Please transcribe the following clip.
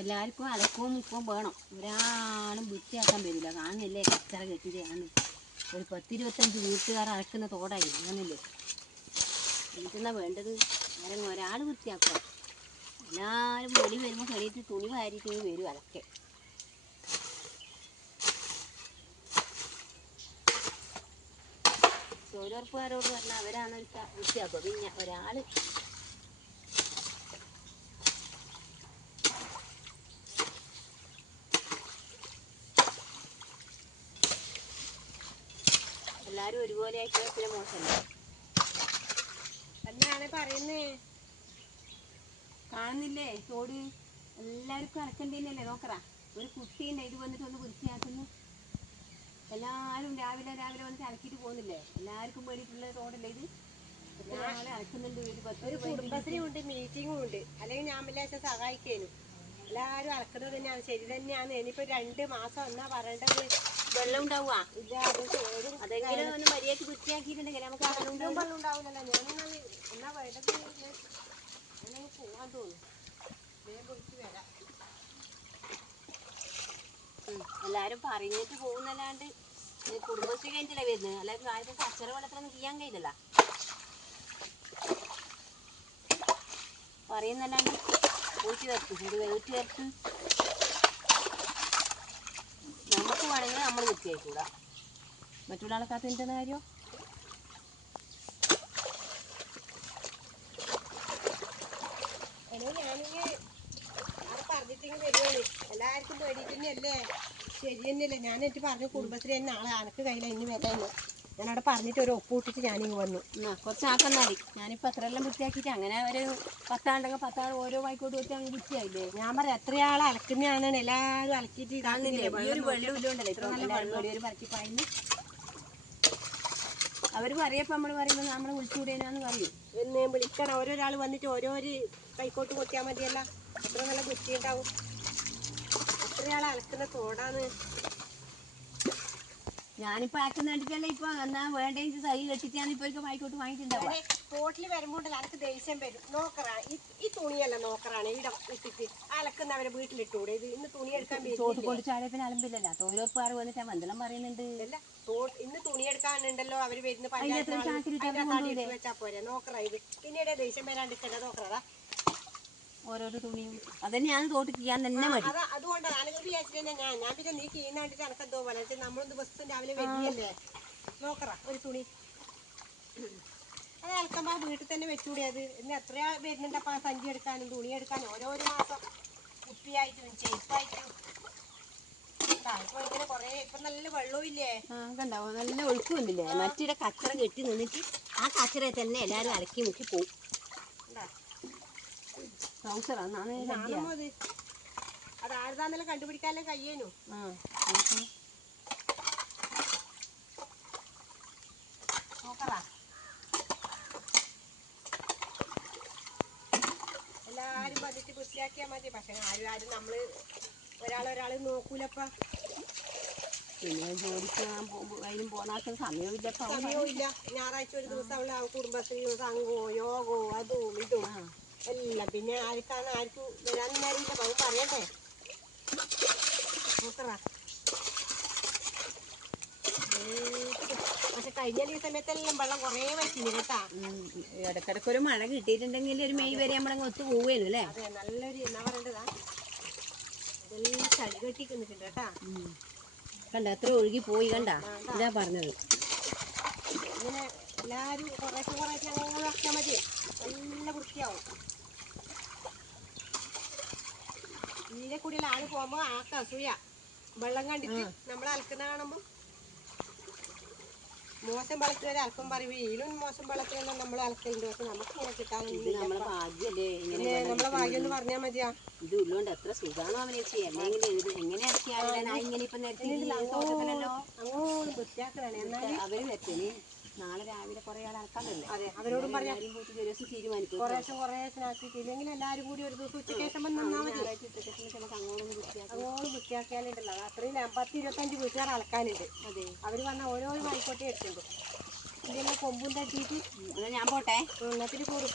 എല്ലാവർക്കും അലക്കവും മുക്കവും വേണം. ഒരാളും വൃത്തിയാക്കാൻ വരില്ല. കാണുന്നില്ലേ കച്ചറ കെട്ടിയിട്ട് കാണുന്നു. ഒരു 10-25 വീട്ടുകാർ അലക്കുന്ന തോടായി അങ്ങനല്ലേ. എനിക്കെന്നാ വേണ്ടത്? ആരെങ്കിലും ഒരാൾ വൃത്തിയാക്കുക. എല്ലാവരും വെളി വരുമ്പോൾ കളിയിട്ട് തുണി വാരിയിട്ട് വരും അലക്കെ. തൊഴിലുറപ്പുകാരോട് പറഞ്ഞാൽ അവരാണ് വൃത്തിയാക്കുക. പിന്നെ ഒരാൾ എല്ലാരും ഒരുപോലെ ആയിട്ട് പിന്നെ മോശമല്ല. എന്നാണ് പറയുന്നേ? കാണുന്നില്ലേ തോട്? എല്ലാവർക്കും അലക്കണ്ടേന്നല്ലേ നോക്കറാ. ഒരു കുട്ടീൻ്റെ ഇത് വന്നിട്ട് ഒന്ന് വൃത്തിയാക്കുന്നു. എല്ലാവരും രാവിലെ വന്നിട്ട് അലക്കിയിട്ട് പോകുന്നില്ലേ? എല്ലാവർക്കും വേണ്ടിയിട്ടുള്ള തോടല്ലേ ഇത്? എത്ര ആളെ അലക്കുന്നുണ്ട്? ഒരു കുടുംബശ്രീ ഉണ്ട്, മീറ്റിങ്ങും ഉണ്ട്. അല്ലെങ്കിൽ ഞാൻ വിചാരിച്ച സഹായിക്കേനു. എല്ലാവരും അലക്കുന്നത് തന്നെയാണ്, ശരി തന്നെയാണ്. ഇനിയിപ്പോ 2 മാസം എന്നാ പറയേണ്ടത്? വെള്ളം ഉണ്ടാവുക ഇല്ല. അതെങ്കിലും ഒന്ന് മര്യാദക്ക് വൃത്തിയാക്കിയിട്ടുണ്ടെങ്കിൽ നമുക്ക് വെള്ളം ഉണ്ടാവില്ലല്ലോ. ഞാനെന്നാൽ എന്നാ വേണ്ടത്? അങ്ങനെ പോകാൻ തോന്നും. വേഗം പോയിട്ട് വരാം. എല്ലാരും പറഞ്ഞിട്ട് പോകുന്നല്ലാണ്ട് കുടുംബശ്രീ കഴിഞ്ഞിട്ടല്ലേ വരുന്നത്. അല്ലെങ്കിൽ ആർക്കും കച്ചറ വെള്ളത്തിലൊന്നും ചെയ്യാൻ കഴിയില്ലല്ലോ. പറയുന്നല്ലാണ്ട് പോയിട്ട് വരട്ടെ. ഇത് വേവിട്ട് വരട്ട്. നമുക്ക് വേണമെങ്കിൽ നമ്മൾ വൃത്തിയായിക്കൂടാ. മറ്റുള്ള ആൾക്കാർക്ക് എന്തെന്ന കാര്യം? ഞാനിങ്ങനെ അത് പറഞ്ഞിട്ടിങ്ങനെ വരുവാണ്. എല്ലാവർക്കും പേടിക്കുന്നല്ലേ? ശരി തന്നെയല്ലേ? ഞാനെന്നിട്ട് പറഞ്ഞു കുടുംബശ്രീ തന്നെ നാളെ അനക്ക് കയ്യില ഇന്ന് വരാന്ന്. ഞാനവിടെ പറഞ്ഞിട്ട് ഒരു ഒപ്പ് ഇട്ടിട്ട് ഞാനിങ്ങ് വന്നു. കുറച്ച് ആക്കന്നാടി. ഞാനിപ്പോൾ അത്രയെല്ലാം വൃത്തിയാക്കിയിട്ട് അങ്ങനെ ഒരു 10 ആളുണ്ടെങ്കിൽ 10 ആൾ ഓരോ വായിക്കോട്ട് വെച്ച് അങ്ങ് വൃത്തിയായില്ലേ? ഞാൻ പറയാം എത്രയാൾ അലക്കുന്നതാണ്. എല്ലാവരും അലക്കിയിട്ട് കാണുന്നില്ലേ? ഈ ഒരു വെള്ളം ഇല്ലോണ്ടല്ലേ ഇത്ര നല്ല വെള്ളം ഒരു പറിച്ചിപ്പായിന്ന്. അവർ പറയപ്പോൾ നമ്മൾ പറയുമ്പോൾ നമ്മൾ വിളിച്ചുകൂടേനാന്ന് പറയും. എന്ന് വിളിക്കണം. ഓരോരാൾ വന്നിട്ട് ഓരോരു കൈക്കോട്ട് കൊത്തിയാൽ മതിയല്ല. എത്ര നല്ല വൃത്തിയുണ്ടാവും. എത്രയാൾ അലക്കുന്ന തോടാണ്. ഞാനിപ്പോൾ ആക്കുന്ന കണ്ടിട്ടല്ലേ ഇപ്പോൾ എന്നാ വേണ്ടെങ്കിൽ സൈ കെട്ടിട്ടാണ് ഇപ്പോൾ എനിക്ക് വായിക്കോട്ട് വാങ്ങിയിട്ടുണ്ടാവുക. തോട്ടിൽ വരുമ്പോൾ എനിക്ക് ദേഷ്യം വരും. നോക്കറാ ഈ തുണിയല്ല നോക്കറാണ് ഇവിടെ ഇട്ടിട്ട് അലക്കുന്നവരെ വീട്ടിലിട്ടൂടെ? ഇത് ഇന്ന് തുണി എടുക്കാൻ തോട്ട് കൊണ്ട് ചാടിയ പിന്നെ അലമ്പില്ലല്ലോ. തൊഴിലുറപ്പുകാർ വന്നിട്ട് മന്ദളം പറയുന്നുണ്ട്. അല്ല ഇന്ന് തുണി എടുക്കാനുണ്ടല്ലോ അവര് വരുന്ന വെച്ചാ പോരെ? നോക്കറാ ഇത് പിന്നീട് ദേഷ്യം വരാണ്ടിരിക്കണ്ട. നോക്കറാ ഓരോരോ തുണിയും അതന്നെയാണ് തോട്ട് ചെയ്യാൻ തന്നെ മതി. അതുകൊണ്ടാണ് അനക്ക് വിചാരിച്ചിട്ട് തന്നെ ഞാൻ പിന്നെ നീ കീന്നാണ്ടിട്ട് എനക്കെന്തോ പോലെ നമ്മളൊന്ന് ദിവസം രാവിലെ വരികയല്ലേ. നോക്കറാ ഒരു തുണി അത് അലക്കുമ്പോ വീട്ടിൽ തന്നെ വെച്ചുകൂടി. അത് ഇന്ന് എത്രയാ വരുന്നുണ്ടപ്പ സഞ്ചി എടുക്കാനും തുണി എടുക്കാനും ഓരോരോ മാസം കുപ്പിയായിട്ടും ചെരുപ്പായിട്ടും. ഇങ്ങനെ കൊറേ ഇപ്പൊ നല്ല വെള്ളവും ഇല്ലേ? കണ്ടാവോ നല്ല ഒഴുക്ക് വന്നില്ലേ? മറ്റിടെ കച്ചറ കെട്ടി നിന്നിട്ട് ആ കച്ചറയെ തന്നെ എല്ലാരും അലക്കി മുക്കി പോവും. അത് ആരുതാന്നെല്ലാം കണ്ടുപിടിക്കാനല്ലേ കഴിയേനു. നോക്കറാ എല്ലാരും വന്നിട്ട് വൃത്തിയാക്കിയാ മതി. പക്ഷെ ആരും നമ്മള് ഒരാൾ നോക്കൂലപ്പ. പിന്നെ ജോലിക്ക് അതിനും പോകാൻ സമയമില്ല. ഞായറാഴ്ച ഒരു ദിവസം കുടുംബശ്രീ സംഘമോ യോഗോ അതും ഇതും എല്ലാം. പിന്നെ ആർക്കും വരാൻ നേരില്ല. പകും പറയണ്ടേ? നോക്കറാ പക്ഷെ കഴിഞ്ഞ ഈ സമയത്തെല്ലാം വെള്ളം കുറേ വയ്ക്കുന്നു കേട്ടാ. ഇടക്കിടക്ക് ഒരു മഴ കിട്ടിയിട്ടുണ്ടെങ്കിൽ ഒരു മെയ് വരെ നമ്മളങ്ങ് ഒത്തു പോവുകയല്ലോ അല്ലേ? അതെ നല്ലൊരു എന്നാ പറയേണ്ടതാ. അതെല്ലാം ചളി കെട്ടി നിന്നിട്ടുണ്ട് കേട്ടാ. കണ്ട എത്ര ഒഴുകി പോയി കണ്ട. ഇതാ പറഞ്ഞത്. ഇങ്ങനെ എല്ലാരും കുറേശ്ശെ അങ്ങനെ ആക്കിയാൽ മതി. നല്ല വൃത്തിയാവും. ഇതിലെ കൂടിയുള്ള ആള് പോകുമ്പോ ആക്ക അസൂയ. വെള്ളം കണ്ടിട്ട് നമ്മൾ അലക്കുന്ന കാണുമ്പോ മോശം വെള്ളത്തിൽ അലക്കം പറയും. ഇതിലും മോശം വെള്ളത്തിലെല്ലാം നമ്മൾ അലക്കലുണ്ട്. പക്ഷെ നമുക്ക് ഇങ്ങനെ കിട്ടാനൊന്നും നമ്മളെ ഭാഗ്യല്ലേ? നമ്മളെ ഭാഗ്യം എന്ന് പറഞ്ഞാൽ മതിയാ. ഇത് ഉള്ളോണ്ട് എത്ര സുഖാണോ അവനെ ചെയ്യാൻ. അല്ലെങ്കിൽ എങ്ങനെ ഇങ്ങനെ ഇപ്പൊ അങ്ങോട്ട് വൃത്തിയാക്കലാണ്. എന്നാലും അവര് വെച്ചന് നാളെ രാവിലെ കുറെ ആൾ അലക്കാണ്ടല്ലേ? അതെ അവരോടും പറയാം തീരുമാനിക്കും. കുറേശ്ശെ ആക്കിയിട്ട് ഇല്ലെങ്കിൽ എല്ലാവരും കൂടി ഒരു ദിവസം ഉച്ചയ്ക്ക് ശേഷം വന്നാൽ മതി. അങ്ങോട്ട് വൃത്തിയാക്കിയാലുണ്ടല്ലോ. അത് അത്രയും 10-25 വീട്ടുകാർ അലക്കാനുണ്ട്. അതെ അവര് വന്നാൽ ഓരോരോ ആയിക്കോട്ടെ എടുത്തുണ്ടോ. ഇതെല്ലാം കൊമ്പും തട്ടിയിട്ട് ഞാൻ പോട്ടെ. എന്നിട്ട് കൂടും.